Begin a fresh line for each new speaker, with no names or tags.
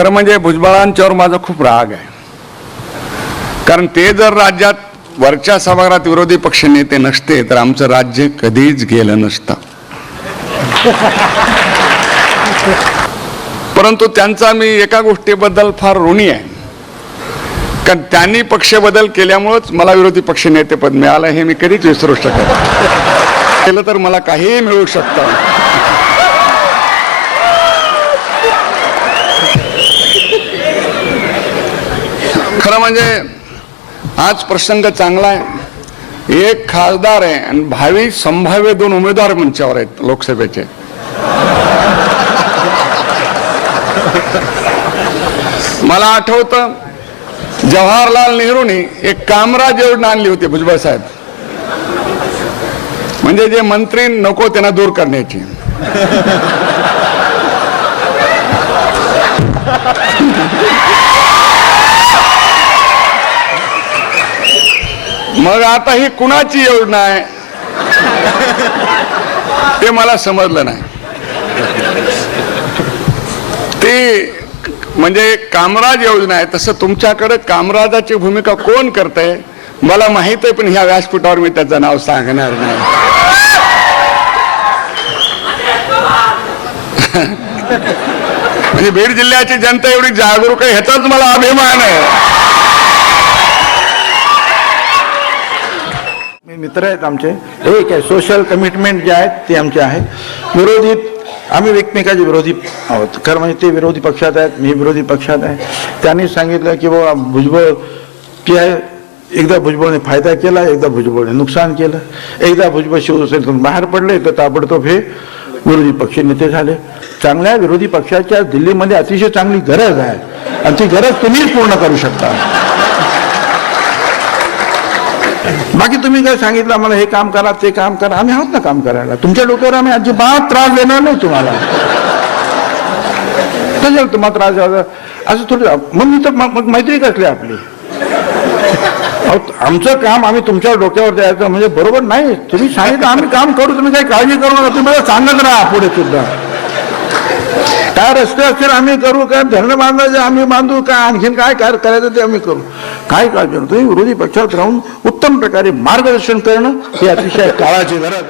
खरं म्हणजे भुजबळांच्यावर माझा खूप राग आहे कारण ते जर राज्यात वरच्या सभागृहात विरोधी पक्ष नेते नसते तर आमचं राज्य कधीच गेलं नसतं परंतु त्यांचा मी एका गोष्टीबद्दल फार ऋणी आहे कारण त्यांनी पक्ष बदल केल्यामुळेच मला विरोधी पक्ष नेतेपद मिळालं हे मी कधीच विसरू शकत केलं तर मला काहीही मिळू शकतं खरं म्हणजे आज प्रसंग चांगला आहे एक खासदार आहे आणि भावी संभाव्य दोन उमेदवार मंचावर आहेत लोकसभेचे मला आठवत जवाहरलाल नेहरूंनी एक कामराज योजना आणली होती भुजबळ साहेब म्हणजे जे मंत्री नको त्यांना दूर करण्याची मग आता ही कुणाची योजना आहे ते मला समजलं नाही ते म्हणजे कामराज योजना आहे तसं तुमच्याकडे कामराजाची भूमिका कोण करते मला माहित आहे पण ह्या व्यासपीठावर मी त्याचं नाव सांगणार नाही म्हणजे बीड जिल्ह्याची जनता एवढी जागरूक आहे ह्याचाच मला अभिमान आहे
मित्र आहेत आमचे एक आहे सोशल कमिटमेंट जे आहेत ते आमचे आहे विरोधी आम्ही एकमेकाचे विरोधी आहोत खरं म्हणजे ते विरोधी पक्षात आहेत मी विरोधी पक्षात आहे त्यांनी सांगितलं की बाबा भुजबळ की आहे एकदा भुजबळने फायदा केला एकदा भुजबळने नुकसान केलं एकदा भुजबळ शिवसेनेतून बाहेर पडले तर ताबडतोब हे विरोधी पक्ष नेते झाले चांगल्या विरोधी पक्षाच्या दिल्लीमध्ये अतिशय चांगली गरज आहे आणि ती गरज तुम्हीच पूर्ण करू शकता बाकी तुम्ही काय सांगितलं आम्हाला हे काम करा ते काम करा आम्ही आहोत ना काम करायला तुमच्या डोक्यावर आम्ही अजिबात त्रास देणार नाही तुम्हाला कशाला तुम्हाला त्रास द्यायचा असं थोडं मग मी तर मग मैत्री कसली आपली आमचं काम आम्ही तुमच्या डोक्यावर द्यायचं म्हणजे बरोबर नाही तुम्ही सांगितलं आम्ही काम करू तुम्ही काही काळजी करू नका तुम्ही मला सांगत राहा पुढे सुद्धा काय रस्ते असतील आम्ही करू काय धरणं बांधायचं आम्ही बांधू काय आणखीन काय काय करायचं ते आम्ही करू काय काळजी तुम्ही विरोधी पक्षात राहून उत्तम प्रकारे मार्गदर्शन करणं हे अतिशय काळाची गरज